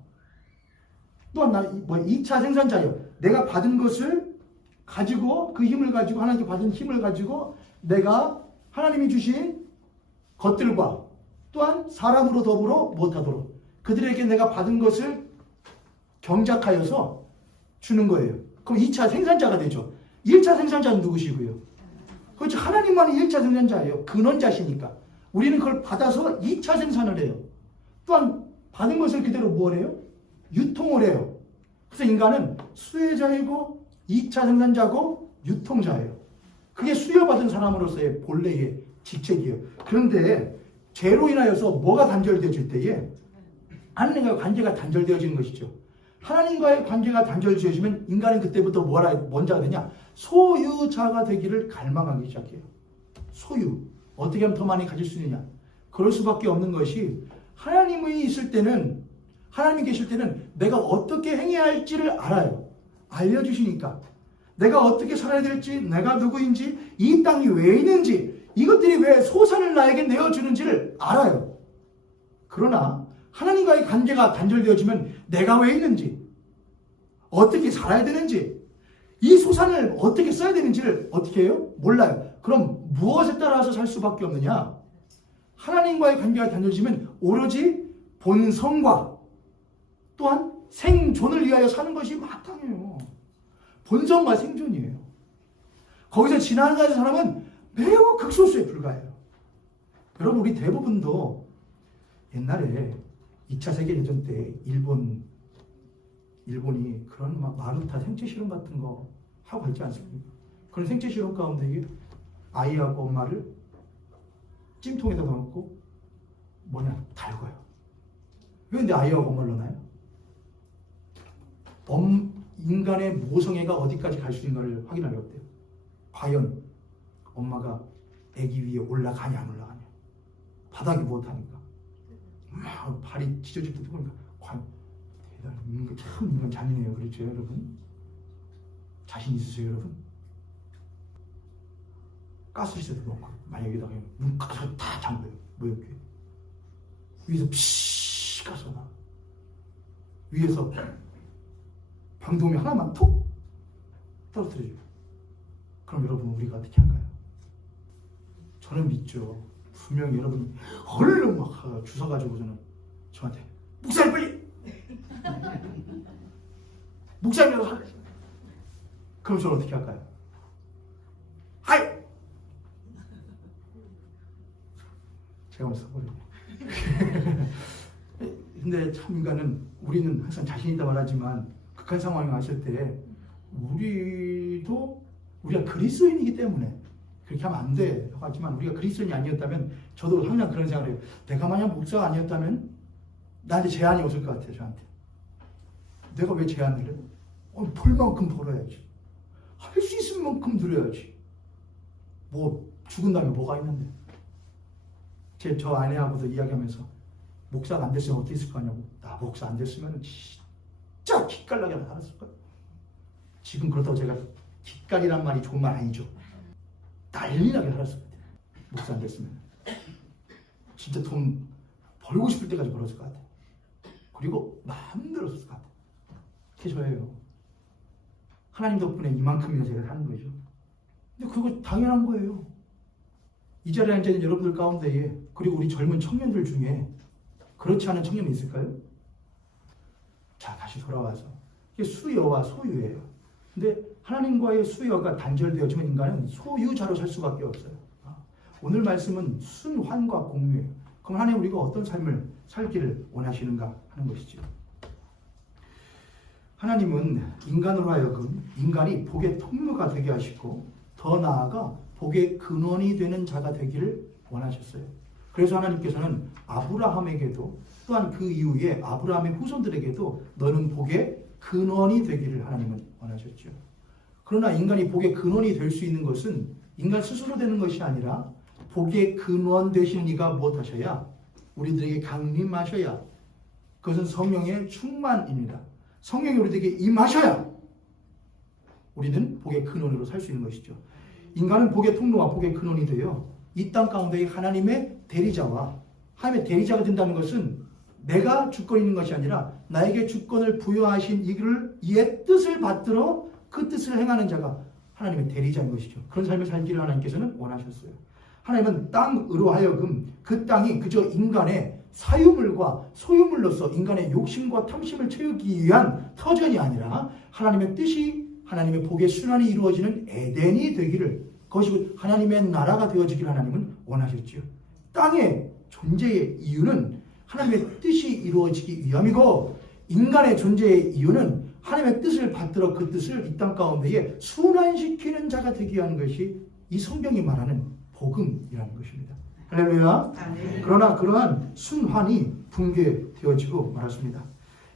또한 난 2차 생산자예요. 내가 받은 것을 가지고 그 힘을 가지고 하나님께 받은 힘을 가지고 내가 하나님이 주신 것들과 또한 사람으로 더불어 못하도록 그들에게 내가 받은 것을 경작하여서 주는 거예요. 그럼 2차 생산자가 되죠. 1차 생산자는 누구시고요? 그렇죠. 하나님만이 1차 생산자예요. 근원자시니까. 우리는 그걸 받아서 2차 생산을 해요. 또한 받은 것을 그대로 뭘 해요? 유통을 해요. 그래서 인간은 수혜자이고 2차 생산자고 유통자예요. 그게 수여받은 사람으로서의 본래의 직책이에요. 그런데 죄로 인하여서 뭐가 단절되어질 때에 하나님과의 관계가 단절되어지는 것이죠. 하나님과의 관계가 단절되어지면 인간은 그때부터 뭔자가 되냐? 소유자가 되기를 갈망하기 시작해요. 소유. 어떻게 하면 더 많이 가질 수 있느냐? 그럴 수밖에 없는 것이 하나님이 있을 때는, 하나님이 계실 때는 내가 어떻게 행해야 할지를 알아요. 알려주시니까. 내가 어떻게 살아야 될지, 내가 누구인지, 이 땅이 왜 있는지, 이것들이 왜 소산을 나에게 내어주는지를 알아요. 그러나 하나님과의 관계가 단절되어지면 내가 왜 있는지, 어떻게 살아야 되는지, 이 소산을 어떻게 써야 되는지를 어떻게 해요? 몰라요. 그럼 무엇에 따라서 살 수밖에 없느냐? 하나님과의 관계가 단절되면 오로지 본성과 또한 생존을 위하여 사는 것이 마땅해요. 본성과 생존이에요. 거기서 지나가는 사람은 매우 극소수에 불과해요. 여러분, 우리 대부분도 옛날에 2차 세계대전 때 일본이 그런 막 마루타 생체 실험 같은 거 하고 있지 않습니까? 그런 생체 실험 가운데 아이하고 엄마를 찜통에다 넣어놓고 달궈요. 왜 근데 아이하고 엄마를 넣나요? 인간의 모성애가 어디까지 갈 수 있는가를 확인하려고 해요. 과연 엄마가 아기 위에 올라가냐 안 올라가냐. 바닥이 못하니까 막 발이 찢어질 때 보니까 과연 참 인간 잔인해요. 그렇죠 여러분? 자신 있으세요 여러분? 가스리셋을 넣고 만약에다가 눈 가서 다 잠궈요. 뭐 이렇게 위에서 피쉬 가서 나 위에서 병동이 하나만 툭 떨어뜨려줘요. 그럼 여러분 우리가 어떻게 할까요? 저는 믿죠. 분명히 여러분이 얼른 막 주워가지고 저한테 목사님 빨리 목사님이라도 하래. 그럼 저는 어떻게 할까요? 하이! 제가 먼저 써버려요. 근데 참 인간은 우리는 항상 자신이다 말하지만 극한 상황에 왔을 때 우리가 그리스도인이기 때문에 그렇게 하면 안 돼. 하지만 우리가 그리스도인이 아니었다면 저도 항상 그런 생각을 해요. 내가 만약 목사가 아니었다면 나한테 제한이 없을 것 같아요. 저한테. 내가 왜 제한을 해? 벌 만큼 벌어야지. 할 수 있을 만큼 누려야지. 뭐 죽은 다음에 뭐가 있는데. 저 아내하고도 이야기하면서 목사가 안 됐으면 어떻게 했을 거냐고. 나 목사 안 됐으면 진짜 기깔나게 살았을 거야. 지금 그렇다고 제가 기깔이란 말이 좋은 말 아니죠. 난리 나게 살았을 거야. 목사 안 됐으면. 진짜 돈 벌고 싶을 때까지 벌었을 것 같아. 그리고 마음대로 썼을 것 같아. 그게 저예요. 하나님 덕분에 이만큼이나 제가 사는 거죠. 근데 그거 당연한 거예요. 이 자리에 앉아있는 여러분들 가운데에 그리고 우리 젊은 청년들 중에 그렇지 않은 청년이 있을까요? 자, 다시 돌아와서 이게 수여와 소유예요. 근데 하나님과의 수여가 단절되어지면 인간은 소유자로 살 수밖에 없어요. 오늘 말씀은 순환과 공유예요. 그럼 하나님 우리가 어떤 삶을 살기를 원하시는가 하는 것이죠. 하나님은 인간으로 하여금 인간이 복의 통로가 되게 하시고 더 나아가 복의 근원이 되는 자가 되기를 원하셨어요. 그래서 하나님께서는 아브라함에게도 또한 그 이후에 아브라함의 후손들에게도 너는 복의 근원이 되기를 하나님은 원하셨죠. 그러나 인간이 복의 근원이 될 수 있는 것은 인간 스스로 되는 것이 아니라 복의 근원 되시는 이가 무엇하셔야? 우리들에게 강림하셔야. 그것은 성령의 충만입니다. 성령이 우리들에게 임하셔야 우리는 복의 근원으로 살 수 있는 것이죠. 인간은 복의 통로와 복의 근원이 되어 이 땅 가운데 하나님의 대리자와 하나님의 대리자가 된다는 것은 내가 주권 있는 것이 아니라 나에게 주권을 부여하신 이의 뜻을 받들어 그 뜻을 행하는 자가 하나님의 대리자인 것이죠. 그런 삶을 살기를 하나님께서는 원하셨어요. 하나님은 땅으로 하여금 그 땅이 그저 인간의 사유물과 소유물로서 인간의 욕심과 탐심을 채우기 위한 터전이 아니라 하나님의 뜻이 하나님의 복의 순환이 이루어지는 에덴이 되기를 그것이 하나님의 나라가 되어지기를 하나님은 원하셨죠. 땅의 존재의 이유는 하나님의 뜻이 이루어지기 위함이고 인간의 존재의 이유는 하나님의 뜻을 받들어 그 뜻을 이 땅 가운데에 순환시키는 자가 되기 위한 것이 이 성경이 말하는 복음이라는 것입니다. 할렐루야. 그러나 그러한 순환이 붕괴되어지고 말았습니다.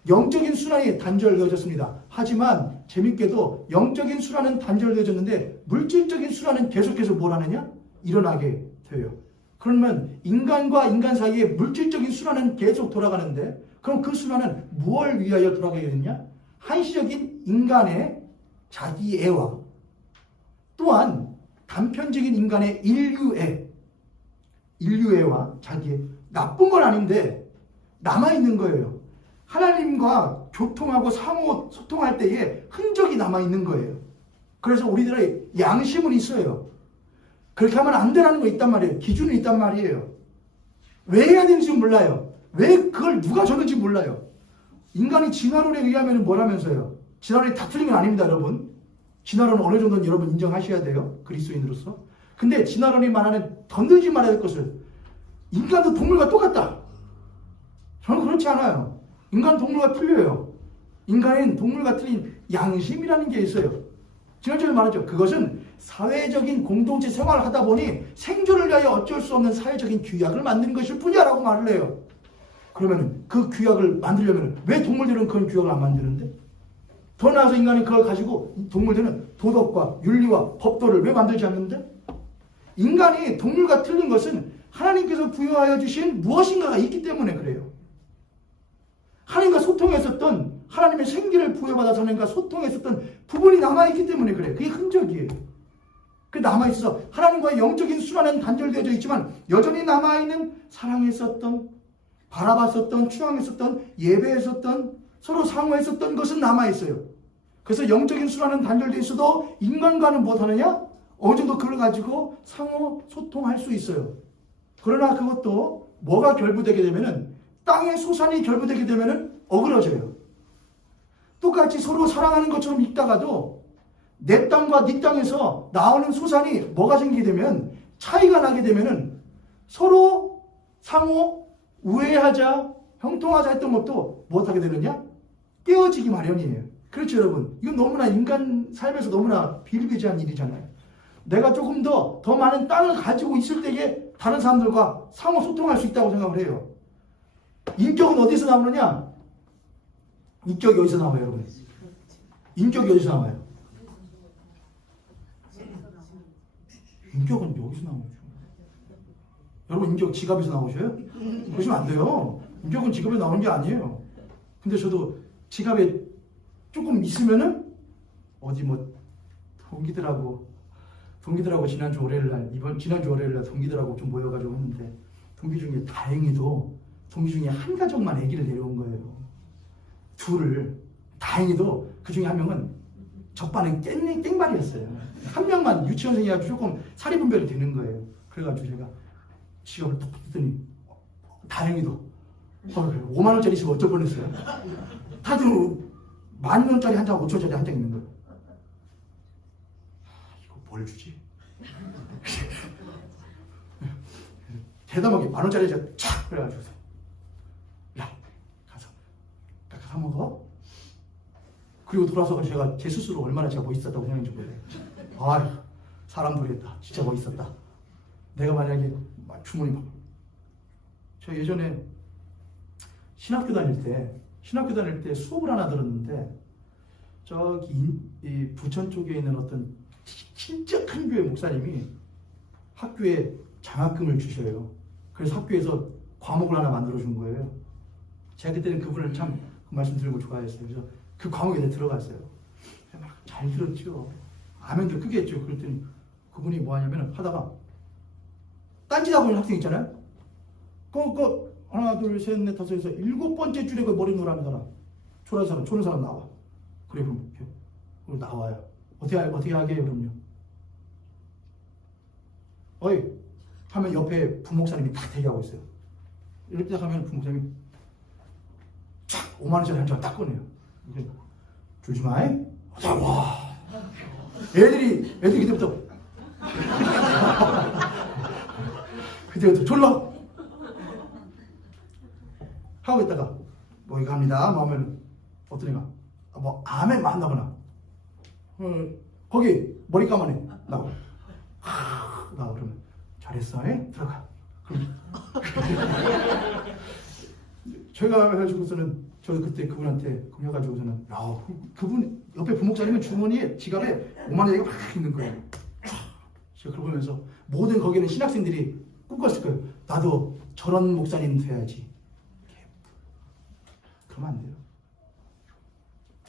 영적인 순환이 단절되어졌습니다. 하지만 재밌게도 영적인 순환은 단절되어졌는데 물질적인 순환은 계속해서 뭘 하느냐? 일어나게 돼요. 그러면 인간과 인간 사이에 물질적인 순환은 계속 돌아가는데 그럼 그 순환은 무엇을 위하여 돌아가게 되느냐? 한시적인 인간의 자기애와 또한 단편적인 인간의 인류애와 자기애. 나쁜 건 아닌데 남아있는 거예요. 하나님과 교통하고 상호 소통할 때에 흔적이 남아있는 거예요. 그래서 우리들의 양심은 있어요. 그렇게 하면 안 되라는 거 있단 말이에요. 기준이 있단 말이에요. 왜 해야 되는지 몰라요. 왜 그걸 누가 줬는지 몰라요. 인간이 진화론에 의하면 뭐라면서요? 진화론이 다 틀린 건 아닙니다, 여러분. 진화론은 어느 정도는 여러분 인정하셔야 돼요. 그리스도인으로서. 근데 진화론이 말하는 던지지 말아야 할 것을 인간도 동물과 똑같다. 저는 그렇지 않아요. 인간 동물과 틀려요. 인간은 동물과 틀린 양심이라는 게 있어요. 지난주에 말했죠. 그것은 사회적인 공동체 생활을 하다 보니 생존을 위하여 어쩔 수 없는 사회적인 규약을 만드는 것일 뿐이야라고 말을 해요. 그러면 그 규약을 만들려면 왜 동물들은 그런 규약을 안 만드는데? 더 나아가서 인간이 그걸 가지고 동물들은 도덕과 윤리와 법도를 왜 만들지 않는데? 인간이 동물과 틀린 것은 하나님께서 부여하여 주신 무엇인가가 있기 때문에 그래요. 하나님과 소통했었던 하나님의 생기를 부여받아서 하나님과 소통했었던 부분이 남아있기 때문에 그래요. 그게 흔적이에요. 그 남아있어. 하나님과의 영적인 순환은 단절되어져 있지만 여전히 남아있는 사랑했었던, 바라봤었던, 추앙했었던, 예배했었던, 서로 상호했었던 것은 남아있어요. 그래서 영적인 순환은 단절되어 있어도 인간과는 못하느냐? 어느 정도 그걸 가지고 상호 소통할 수 있어요. 그러나 그것도 뭐가 결부되게 되면은 땅의 소산이 결부되게 되면은 어그러져요. 똑같이 서로 사랑하는 것처럼 있다가도 내 땅과 네 땅에서 나오는 소산이 뭐가 생기게 되면 차이가 나게 되면은 서로 상호 우애하자, 형통하자 했던 것도 무엇하게 되느냐? 깨어지기 마련이에요. 그렇죠, 여러분. 이건 너무나 인간 삶에서 너무나 비일비재한 일이잖아요. 내가 조금 더 많은 땅을 가지고 있을 때에 다른 사람들과 상호 소통할 수 있다고 생각을 해요. 인격은 어디서 나오느냐? 인격이 어디서 나와요, 여러분? 인격이 어디서 나와요? 인격은 여기서 나오죠. 여러분, 인격 지갑에서 나오셔요? 그러시면 안 돼요. 인격은 지갑에 나오는 게 아니에요. 근데 저도 지갑에 조금 있으면은 어디 뭐 동기들하고 지난주 월요일날 동기들하고 좀 모여가지고 했는데 동기 중에 다행히도 동기 중에 한 가족만 아기를 데려온 거예요. 둘을. 다행히도 그 중에 한 명은 적반은 땡발이었어요. 한 명만 유치원생이라서 조금 사리분별이 되는 거예요. 그래가지고 제가 지갑을 톡 뜯더니 다행히도 5만 원짜리 있으면 어쩔 뻔했어요. 다들 10,000원짜리 한 장, 5,000원짜리 한 장 있는 거예요. 이거 뭘 주지? 대담하게 10,000원짜리 제가 촥 그래가지고 야 가서 사 먹어. 그리고 돌아서 제가 제 스스로 얼마나 제가 멋있었다고 생각했는지 몰라요. 아휴, 사람 놀랬다. 진짜 멋있었다. 내가 만약에 주머니 막. 저 예전에 신학교 다닐 때 수업을 하나 들었는데 저기 부천 쪽에 있는 어떤 진짜 큰 교회 목사님이 학교에 장학금을 주셔요. 그래서 학교에서 과목을 하나 만들어준 거예요. 제가 그때는 그분을 참 그 말씀 들은 걸 좋아했어요. 그래서 그 과목에 내가 들어갔어요. 막 잘 들었죠. 아멘들 크게 했죠. 그랬더니 그분이 뭐 하냐면 하다가 딴짓하고 있는 학생 있잖아요. 그 하나 둘 셋 넷 다섯 해서 7번째 줄에 그 머리 노란 사람 초는 사람 나와. 그래 그럼 나와요. 어떻게 하게 그럼요. 어이 하면 옆에 부목사님이 딱 대기하고 있어요. 이렇게 딱 하면 부목사님이 촥 5만 원짜리 한 장 딱 꺼내요. 줄지 마. 와. 애들이 그때부터 졸라 하고 있다가 뭐 이거 합니다. 뭐 하면 어떤 애가 뭐 아멘 만나거나 거기 머리 감아내 나와. 나와 그러면 잘했어. 들어가. 그럼 제가 해가지고서는 저 그때 그분한테 해가지고서는 야 그분 옆에 부목사님은 주머니에 지갑에 5만 원이 막 있는 거예요. 제가 그걸 보면서 모든 거기는 신학생들이 꿈꿨을 거예요. 나도 저런 목사님 돼야지. 그러면 안 돼요.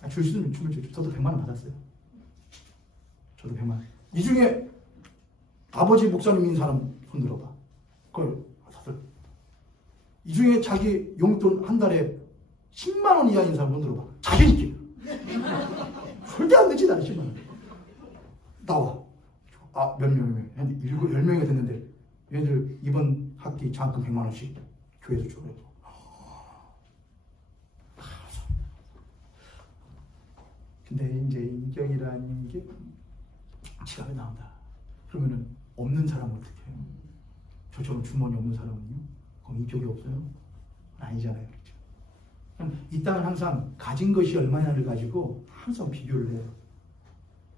줄 수 있으면 줄 줘. 저도 100만 원 받았어요. 저도 100만 원. 이 중에 아버지 목사님인 사람 손 들어봐. 그걸 다들. 이 중에 자기 용돈 한 달에 10만 원 이하인 사람 손 들어봐. 자신 있게. 절대 안 되지 나는 10만 원. 나와. 몇 명. 한 10명이 됐는데 얘들 이번 학기 장학금 100만 원씩 교회에서 주고. 근데 이제 인격이라는 게 지갑에 나온다. 그러면은 없는 사람은 어떻게 해요? 저처럼 주머니 없는 사람은요? 그럼 인격이 없어요? 아니잖아요. 그렇죠? 이 땅은 항상 가진 것이 얼마냐를 가지고 항상 비교를 해요.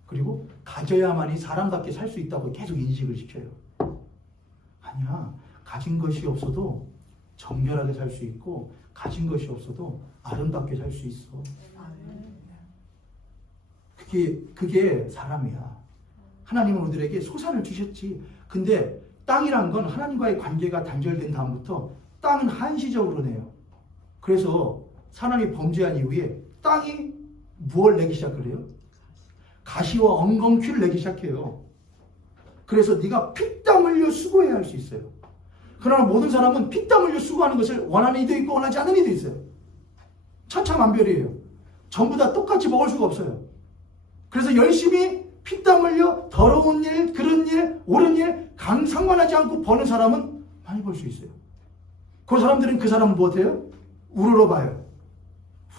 그리고 가져야만이 사람답게 살 수 있다고 계속 인식을 시켜요. 아니야. 가진 것이 없어도 정결하게 살 수 있고 가진 것이 없어도 아름답게 살 수 있어. 그게 사람이야. 하나님은 우리들에게 소산을 주셨지. 근데 땅이란 건 하나님과의 관계가 단절된 다음부터 땅은 한시적으로 내요. 그래서 사람이 범죄한 이후에 땅이 무엇을 내기 시작을 해요? 가시와 엉겅퀴를 내기 시작해요. 그래서 네가 피땀 흘려 수고해야 할 수 있어요. 그러나 모든 사람은 피땀 흘려 수고하는 것을 원하는 이도 있고 원하지 않는 이도 있어요. 천차만별이에요. 전부 다 똑같이 먹을 수가 없어요. 그래서 열심히 피땀 흘려 더러운 일, 그런 일, 옳은 일 상관하지 않고 버는 사람은 많이 벌 수 있어요. 그 사람들은 그 사람을 무엇해요? 우러러봐요.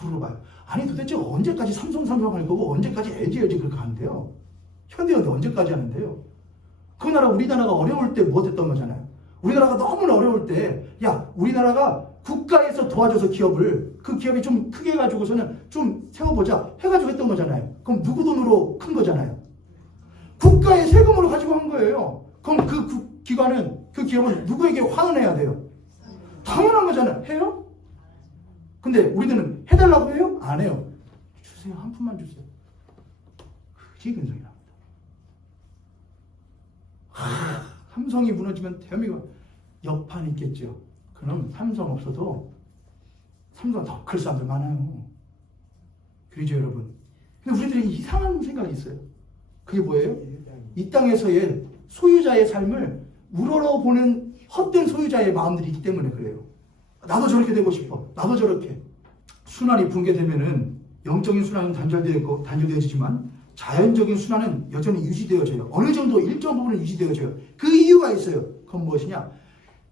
우러러봐요. 아니 도대체 언제까지 삼성삼성 할 거고 언제까지 LG 그렇게 하는데요? 현대현대 언제까지 하는데요? 우리나라가 어려울 때 무엇 했던 거잖아요. 우리나라가 너무나 어려울 때 야 우리나라가 국가에서 도와줘서 기업을 그 기업이 좀 크게 해가지고서는 좀 세워보자 해가지고 했던 거잖아요. 그럼 누구 돈으로 큰 거잖아요. 국가의 세금으로 가지고 한 거예요. 그럼 그 기관은 그 기업은 누구에게 환원해야 돼요? 당연한 거잖아요. 해요? 근데 우리들은 해달라고 해요? 안 해요. 주세요. 한 푼만 주세요. 그게 근성이 납니다. 삼성이 무너지면 대한민국 역판이 있겠죠. 그럼 삼성 없어도 삼성 더 클 사람들 많아요. 그러죠, 여러분. 근데 우리들이 이상한 생각이 있어요. 그게 뭐예요? 이 땅에서의 소유자의 삶을 우러러보는 헛된 소유자의 마음들이 있기 때문에 그래요. 나도 저렇게 되고 싶어. 나도 저렇게. 순환이 붕괴되면은 영적인 순환은 단절되어지지만 자연적인 순환은 여전히 유지되어져요. 어느 정도 일정 부분은 유지되어져요. 그 이유가 있어요. 그건 무엇이냐?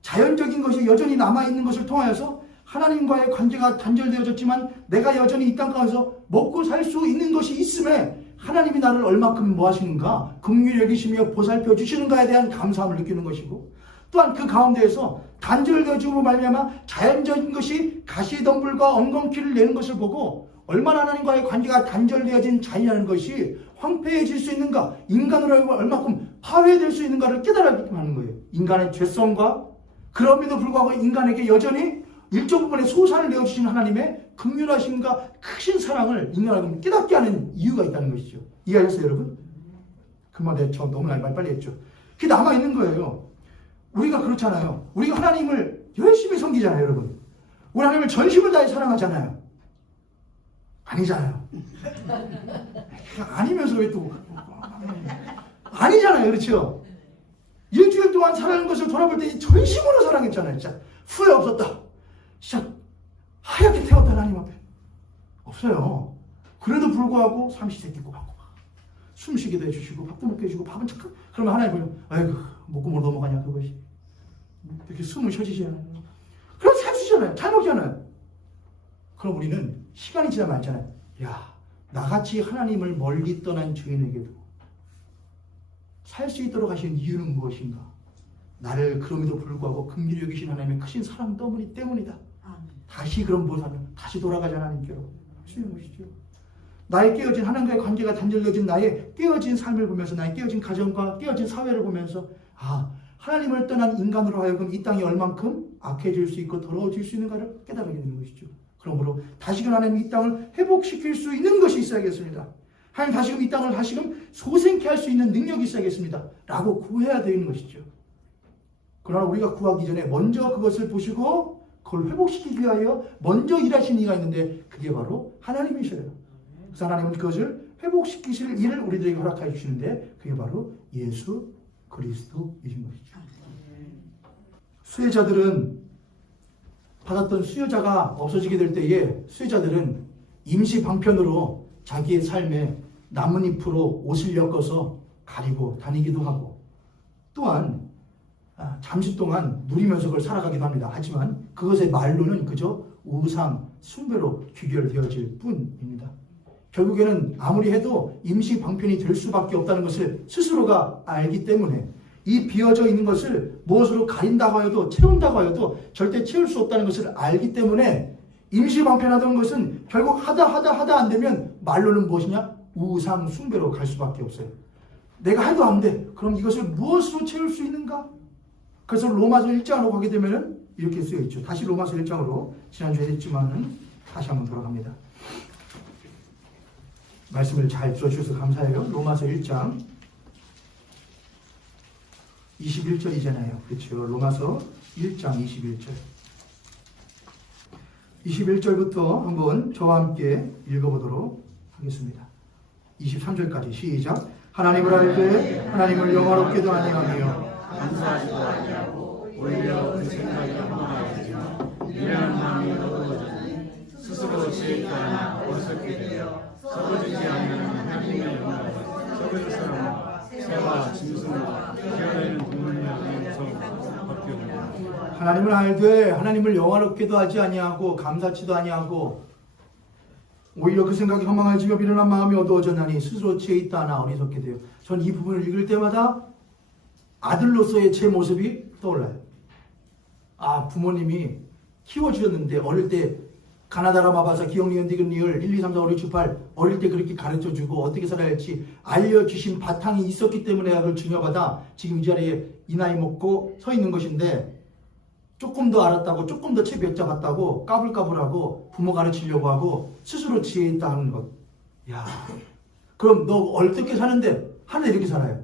자연적인 것이 여전히 남아있는 것을 통하여서 하나님과의 관계가 단절되어졌지만 내가 여전히 이 땅 가운데서 먹고 살 수 있는 것이 있음에 하나님이 나를 얼마큼 뭐 하시는가, 긍휼히 여기시며 보살펴 주시는가에 대한 감사함을 느끼는 것이고, 또한 그 가운데에서 단절되어짐으로 말미암아 자연적인 것이 가시덤불과 엉겅퀴를 내는 것을 보고 얼마나 하나님과의 관계가 단절되어진 자연이라는 것이 황폐해질 수 있는가, 인간으로 하여금 얼마큼 파괴될 수 있는가를 깨달게 하는 거예요. 인간의 죄성과 그럼에도 불구하고 인간에게 여전히 일정 부분의 소산을 내어주신 하나님의 긍휼하심과 크신 사랑을 인간에게 깨닫게 하는 이유가 있다는 것이죠. 이해하셨어요, 여러분? 그 말 내가 너무 말 빨리 했죠. 그게 남아있는 거예요. 우리가 그렇잖아요. 우리가 하나님을 열심히 섬기잖아요, 여러분. 우리 하나님을 전심을 다해 사랑하잖아요. 아니잖아요. 아니면서 왜 또 아니잖아요, 그렇죠? 일주일 동안 살아가는 것을 돌아볼 때 전심으로 사랑했잖아요. 진짜 후회 없었다. 진짜 하얗게 태웠다, 하나님 앞에. 없어요. 그래도 불구하고 삼시세끼 꼭 하고 숨쉬기도 해주시고 밥도 먹게 해주고 밥은 잠깐 그러면 하나님 보면 아이고 목구멍으로 넘어가냐 그것이 이렇게 숨을 쉬어지지 않아요. 그럼 잘 쉬잖아요. 잘 먹잖아요. 그럼 우리는 시간이 지나면 알잖아요. 야, 나같이 하나님을 멀리 떠난 죄인에게도 살 수 있도록 하신 이유는 무엇인가? 나를 그럼에도 불구하고 긍휼히 여기신 하나님의 크신 사랑 때문이다. 다시 그럼 무엇하면 다시 돌아가자 하나님께로 할 수 있는 것이죠. 나의 깨어진 하나님과의 관계가 단절되어진 나의 깨어진 삶을 보면서 나의 깨어진 가정과 깨어진 사회를 보면서 하나님을 떠난 인간으로 하여금 이 땅이 얼만큼 악해질 수 있고 더러워질 수 있는가를 깨달게 되는 것이죠. 그러므로 다시금 하나님 이 땅을 회복시킬 수 있는 것이 있어야겠습니다. 하나님 다시금 이 땅을 다시금 소생케 할 수 있는 능력이 있어야겠습니다. 라고 구해야 되는 것이죠. 그러나 우리가 구하기 전에 먼저 그것을 보시고 그걸 회복시키기 위하여 먼저 일하신 이가 있는데 그게 바로 하나님이셔요. 그래서 하나님은 그것을 회복시키실 일을 우리들에게 허락해 주시는데 그게 바로 예수 그리스도이신 것이죠. 수혜자들은 받았던 수혜자가 없어지게 될 때에 수혜자들은 임시 방편으로 자기의 삶에 나뭇잎으로 옷을 엮어서 가리고 다니기도 하고 또한 잠시 동안 누리면서 그걸 살아가기도 합니다. 하지만 그것의 말로는 그저 우상, 숭배로 귀결되어질 뿐입니다. 결국에는 아무리 해도 임시 방편이 될 수밖에 없다는 것을 스스로가 알기 때문에 이 비어져 있는 것을 무엇으로 가린다고 하여도 채운다고 하여도 절대 채울 수 없다는 것을 알기 때문에 임시 방편하던 것은 결국 하다 안 되면 말로는 무엇이냐? 우상, 숭배로 갈 수밖에 없어요. 내가 해도 안 돼. 그럼 이것을 무엇으로 채울 수 있는가? 그래서 로마서 1장으로 가게 되면은 이렇게 쓰여 있죠. 다시 로마서 1장으로 지난주에 했지만은 다시 한번 돌아갑니다. 말씀을 잘 들어주셔서 감사해요. 로마서 1장 21절이잖아요. 그렇죠. 로마서 1장 21절. 21절부터 한번 저와 함께 읽어보도록 하겠습니다. 23절까지 시작. 하나님을 알 때 하나님을 영화롭게도 아니하며 감사하지도 아니하고 오히려 그 생각이 허망하였지만 미련한 마음이 어두워지니 스스로 지혜가나 어리석게 되어 썩어지지 않는 하나님의 영광을 썩을 사람과 새와 짐승과 기어다니는 동물을 향해 무서워서 벗겨오라. 하나님을 알되 하나님을 영화롭게도 하지 아니하고 감사치도 아니하고 오히려 그 생각이 허망해지며 미련한 마음이 어두워졌나니 스스로 지혜 있다 하나 어리석게 되어. 전 이 부분을 읽을 때마다 아들로서의 제 모습이 떠올라요. 부모님이 키워주셨는데 어릴 때 가나다라 마바사 기억니은 디귿리을 1, 2, 3, 4, 5, 6, 7, 8 어릴 때 그렇게 가르쳐주고 어떻게 살아야 할지 알려주신 바탕이 있었기 때문에 그걸 증여받아 지금 이 자리에 이 나이 먹고 서 있는 것인데 조금 더 알았다고 조금 더 책 몇 잡았다고 까불까불하고 부모 가르치려고 하고 스스로 지혜 있다 하는 것. 야, 그럼 너 어떻게 사는데 하늘 이렇게 살아요.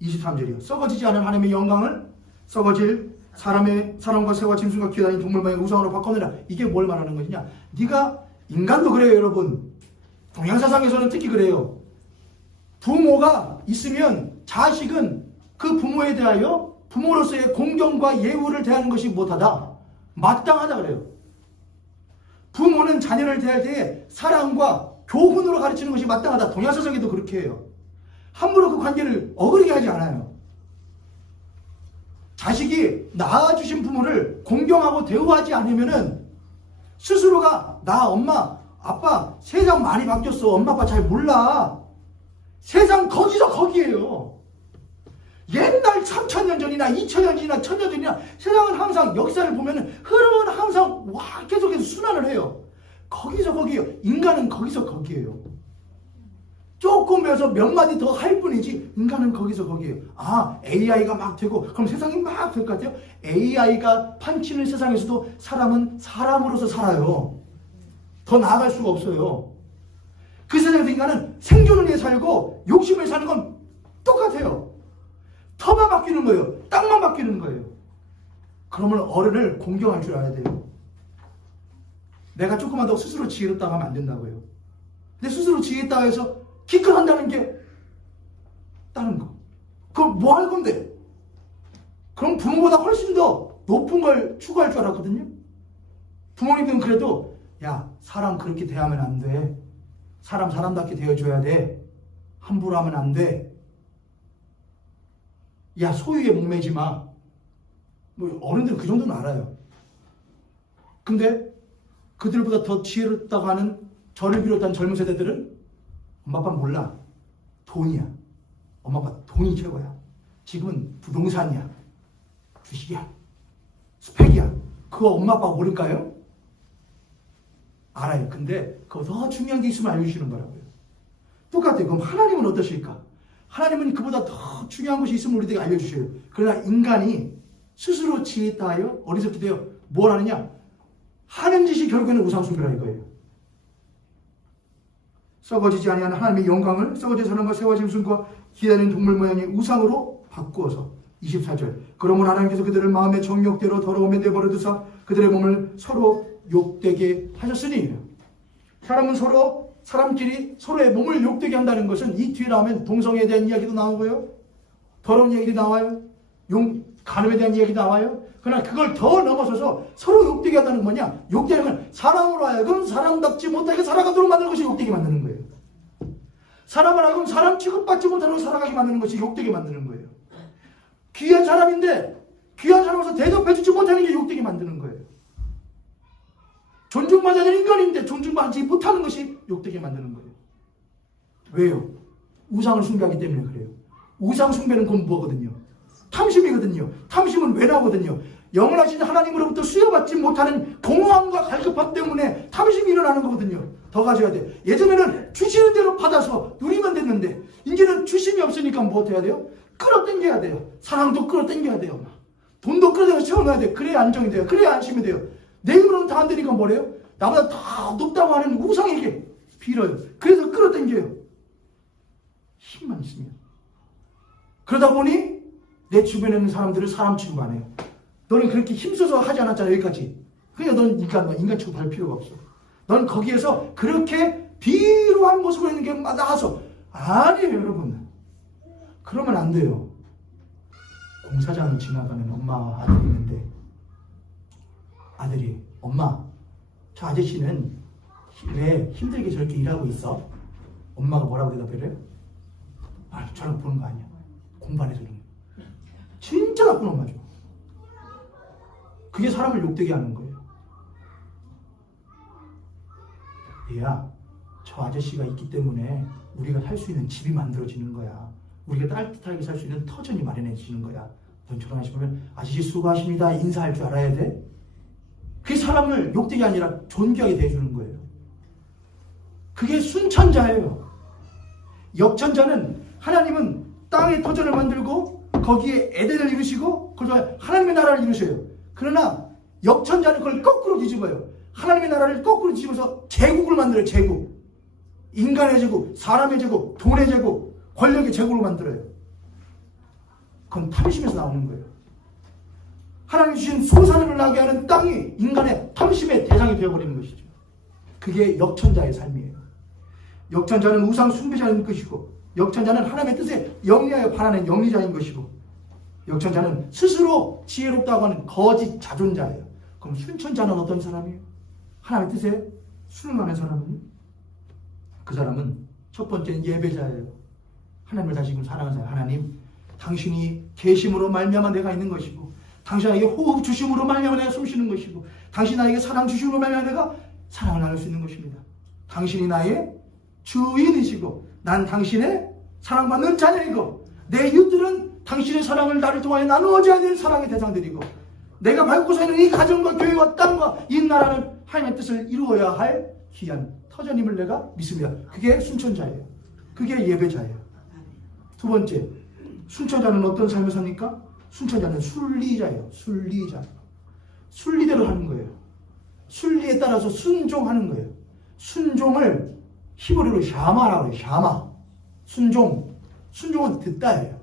23절이요. 썩어지지 않은 하나님의 영광을 썩어질 사람과 새와 짐승과 기어다니는 동물 모양의 우상으로 바꿔내라. 이게 뭘 말하는 것이냐? 네가 인간도 그래요, 여러분. 동양사상에서는 특히 그래요. 부모가 있으면 자식은 그 부모에 대하여 부모로서의 공경과 예우를 대하는 것이 못하다. 마땅하다 그래요. 부모는 자녀를 대할 때에 사랑과 교훈으로 가르치는 것이 마땅하다. 동양사상에도 그렇게 해요. 함부로 그 관계를 어그리게 하지 않아요. 자식이 낳아주신 부모를 공경하고 대우하지 않으면은 스스로가 나 엄마 아빠 세상 많이 바뀌었어. 엄마 아빠 잘 몰라. 세상 거기서 거기에요. 옛날 3000년 전이나 2000년 전이나 1000년 전이나 세상은 항상 역사를 보면은 흐름은 항상 계속해서 순환을 해요. 거기서 거기에요. 인간은 거기서 거기에요. 조금 배워서 몇 마디 더 할 뿐이지 인간은 거기서 거기에요. 아, AI가 막 되고 그럼 세상이 막 될 것 같아요? AI가 판치는 세상에서도 사람은 사람으로서 살아요. 더 나아갈 수가 없어요. 그 세상에서 인간은 생존을 위해 살고 욕심을 사는 건 똑같아요. 터만 바뀌는 거예요. 땅만 바뀌는 거예요. 그러면 어른을 공경할 줄 알아야 돼요. 내가 조금만 더 스스로 지혜롭다고 하면 안 된다고요. 근데 스스로 지혜롭다고 해서 기껏한다는 게 다른 거. 그럼 뭐 할 건데? 그럼 부모보다 훨씬 더 높은 걸 추구할 줄 알았거든요. 부모님들은 그래도 야, 사람 그렇게 대하면 안 돼. 사람답게 대해줘야 돼. 함부로 하면 안 돼. 야, 소유에 목매지 마. 뭐 어른들은 그 정도는 알아요. 근데 그들보다 더 지혜롭다고 하는 저를 비롯한 젊은 세대들은 엄마 아빠 몰라. 돈이야. 엄마 아빠 돈이 최고야. 지금은 부동산이야. 주식이야. 스펙이야. 그거 엄마 아빠 모를까요? 알아요. 근데 그거 더 중요한 게 있으면 알려주시는 거라고요. 똑같아요. 그럼 하나님은 어떠실까? 하나님은 그보다 더 중요한 것이 있으면 우리에게 알려주셔요. 그러나 인간이 스스로 지혜 있다 하여 어리석게 되어 뭘 하느냐? 하는 짓이 결국에는 우상숭배라 이거예요. 썩어지지 아니하는 하나님의 영광을 썩어진 사람과 새와 짐승과 기다리는 동물 모양의 우상으로 바꾸어서 24절 그러므로 하나님께서 그들을 마음의 정욕대로 더러움에 내버려두사 그들의 몸을 서로 욕되게 하셨으니 사람끼리 서로의 몸을 욕되게 한다는 것은 이 뒤에 나오면 동성애에 대한 이야기도 나오고요. 더러운 얘기도 나와요. 간음에 대한 이야기 나와요. 그러나 그걸 더 넘어서서 서로 욕되게 한다는 뭐냐? 욕되는 건 사람으로 하여금 사람답지 못하게 살아가도록 만드는 것이 욕되게 만드는 거예요. 사람을 하여금 사람 취급받지 못하도록 살아가게 만드는 것이 욕되게 만드는 거예요. 귀한 사람인데 귀한 사람으로서 대접해주지 못하는 게 욕되게 만드는 거예요. 존중받아야 될 인간인데 존중받지 못하는 것이 욕되게 만드는 거예요. 왜요? 우상을 숭배하기 때문에 그래요. 우상 숭배는 그건 뭐거든요? 탐심이거든요. 탐심은 왜 나오거든요? 영원하신 하나님으로부터 수여받지 못하는 공허함과 갈급함 때문에 탐심이 일어나는 거거든요. 더 가져야 돼. 예전에는 주시는 대로 받아서 누리면 됐는데 이제는 주심이 없으니까 뭐 해야 돼요? 끌어당겨야 돼요. 사랑도 끌어당겨야 돼요. 돈도 끌어당겨서 채워놔야 돼요. 그래야 안정이 돼요. 그래야 안심이 돼요. 내 힘으로는 다 안 되니까 뭐래요? 나보다 더 높다고 하는 우상에게 빌어요. 그래서 끌어당겨요. 힘만 있으면. 그러다 보니 내 주변에 있는 사람들을 사람 취급 안 해요. 너는 그렇게 힘써서 하지 않았잖아 여기까지. 그러니까 넌 인간 취급할 필요가 없어. 넌 거기에서 그렇게 비루한 모습으로 있는 게 나가서 아니에요 여러분. 그러면 안 돼요. 공사장을 지나가는 엄마와 아들이 있는데 아들이 엄마 저 아저씨는 왜 힘들게 저렇게 일하고 있어? 엄마가 뭐라고 대답해요? 아 저랑 보는 거 아니야. 공부 안 해서 그런 거. 진짜 나쁜 엄마죠. 그게 사람을 욕되게 하는 거예요. 얘야 저 아저씨가 있기 때문에 우리가 살 수 있는 집이 만들어지는 거야. 우리가 따뜻하게 살 수 있는 터전이 마련해지는 거야. 넌 저런 아저씨 보면 아저씨 수고하십니다 인사할 줄 알아야 돼. 그게 사람을 욕되게 아니라 존귀하게 대해주는 거예요. 그게 순천자예요. 역천자는 하나님은 땅의 터전을 만들고 거기에 에덴을 이루시고 그러다 하나님의 나라를 이루셔요. 그러나 역천자는 그걸 거꾸로 뒤집어요. 하나님의 나라를 거꾸로 뒤집어서 제국을 만들어요. 제국. 인간의 제국, 사람의 제국, 돈의 제국, 권력의 제국을 만들어요. 그건 탐심에서 나오는 거예요. 하나님 주신 소산을 나게 하는 땅이 인간의 탐심의 대상이 되어버리는 것이죠. 그게 역천자의 삶이에요. 역천자는 우상 숭배자인 것이고, 역천자는 하나님의 뜻에 영리하여 반하는 영리자인 것이고, 역천자는 스스로 지혜롭다고 하는 거짓 자존자예요. 그럼 순천자는 어떤 사람이에요? 하나님의 뜻에 순응하는 사람은? 그 사람은 첫 번째는 예배자예요. 하나님을 다시금 사랑하는 사람. 하나님, 당신이 계심으로 말미암아 내가 있는 것이고, 당신 나에게 호흡 주심으로 말미암아 내가 숨쉬는 것이고, 당신 나에게 사랑 주심으로 말미암아 내가 사랑을 나눌 수 있는 것입니다. 당신이 나의 주인이시고 난 당신의 사랑받는 자녀이고 내 이웃들은 당신의 사랑을 나를 통하여 나누어져야 될 사랑의 대상들이고 내가 밟고 서 있는 이 가정과 교회와 땅과 이 나라는 하나님의 뜻을 이루어야 할 귀한 터전임을 내가 믿습니다. 그게 순천자예요. 그게 예배자예요. 두 번째, 순천자는 어떤 삶을 삽니까? 순천자는 순리자예요. 순리자. 순리대로 하는 거예요. 순리에 따라서 순종하는 거예요. 순종을 히브리어로 샤마라고 해요. 샤마. 순종. 순종은 듣다예요.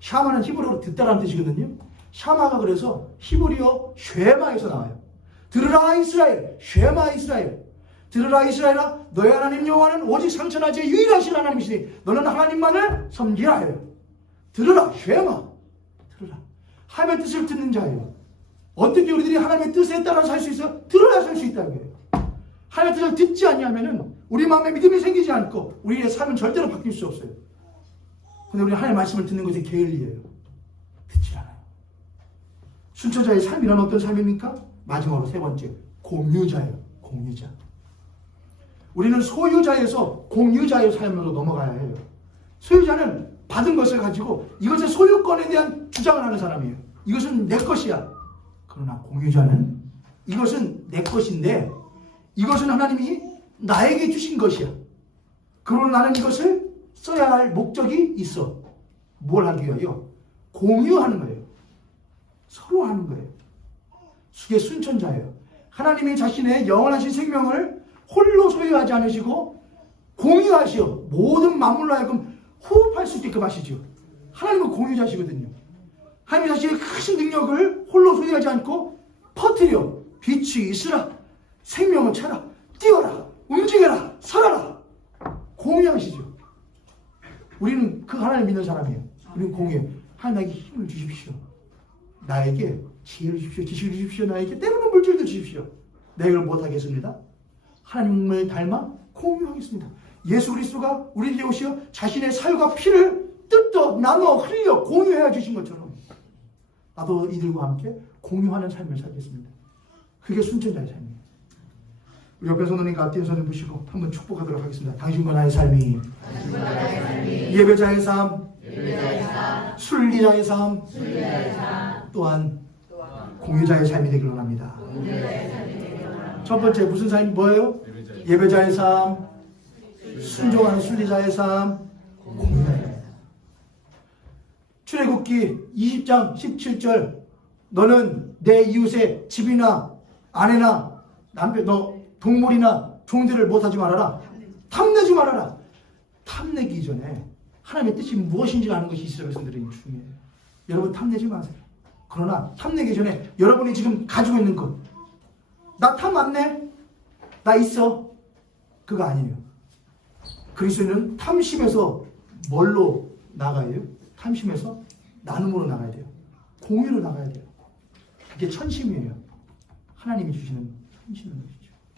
샤마는 히브리어로 듣다라는 뜻이거든요. 샤마가 그래서 히브리어 쉐마에서 나와요. 들으라 이스라엘. 쉐마 이스라엘. 들으라 이스라엘아, 너의 하나님 여호와는 오직 상천하지 유일하신 하나님이시니 너는 하나님만을 섬기라 해요. 들으라. 쉐마. 들으라. 하나님의 뜻을 듣는 자예요. 어떻게 우리들이 하나님의 뜻에 따라 살 수 있어? 들어야 살 수 있다는 거예요. 하나님의 뜻을 듣지 아니하면은 우리 마음에 믿음이 생기지 않고 우리의 삶은 절대로 바뀔 수 없어요. 근데 우리 하나님의 말씀을 듣는 것이 게을리예요. 듣지 않아요. 순천자의 삶이란 어떤 삶입니까? 마지막으로 세 번째, 공유자예요. 공유자. 우리는 소유자에서 공유자의 삶으로 넘어가야 해요. 소유자는 받은 것을 가지고 이것의 소유권에 대한 주장을 하는 사람이에요. 이것은 내 것이야. 그러나 공유자는 이것은 내 것인데 이것은 하나님이 나에게 주신 것이야. 그러나 나는 이것을 써야 할 목적이 있어. 뭘 하기 위하여? 공유하는 거예요. 서로 하는 거예요. 그게 순천자예요. 하나님이 자신의 영원하신 생명을 홀로 소유하지 않으시고 공유하시어 모든 만물로 하여금 호흡할 수 있게끔 하시죠. 하나님은 공유자시거든요. 하나님이 자신의 크신 능력을 홀로 소유하지 않고 퍼뜨려 빛이 있으라, 생명을 차라, 뛰어라, 움직여라, 살아라. 공유하시죠. 우리는 그 하나님 믿는 사람이에요. 우리는 공유해요. 하나님에게 힘을 주십시오. 나에게 지혜를 주십시오. 지식을 주십시오. 나에게 때로는 물질도 주십시오. 내가 이걸 못하겠습니다. 하나님을 닮아 공유하겠습니다. 예수 그리스도가 우리에게 오시어 자신의 살과 피를 뜯어 나눠 흘려 공유해 주신 것처럼 나도 이들과 함께 공유하는 삶을 살겠습니다. 그게 순천자의 삶이에요. 우리 옆에 손님과 앞뒤에 손을 보시고 한번 축복하도록 하겠습니다. 당신과 나의 삶이 예배자의 삶, 순리자의 삶, 또한 공유자의 삶이 되기를 원합니다. 첫 번째 무슨 삶이 뭐예요? 예배자의 삶, 순종하는 순리자의 삶, 공유자의 삶. 출애굽기 20장 17절 너는 내 이웃의 집이나 아내나 남편, 너 동물이나 종들을 못하지 말아라. 탐내지 말아라. 탐내기 이전에 하나님의 뜻이 무엇인지 아는 것이 이스라엘 백성들에게 중요해요. 여러분 탐내지 마세요. 그러나 탐내기 전에 여러분이 지금 가지고 있는 것, 나 탐 안 내? 나 있어? 그거 아니에요. 그리스도인은 탐심에서 뭘로 나가야 돼요? 탐심에서 나눔으로 나가야 돼요. 공유로 나가야 돼요. 그게 천심이에요. 하나님이 주시는 천심인 것이죠.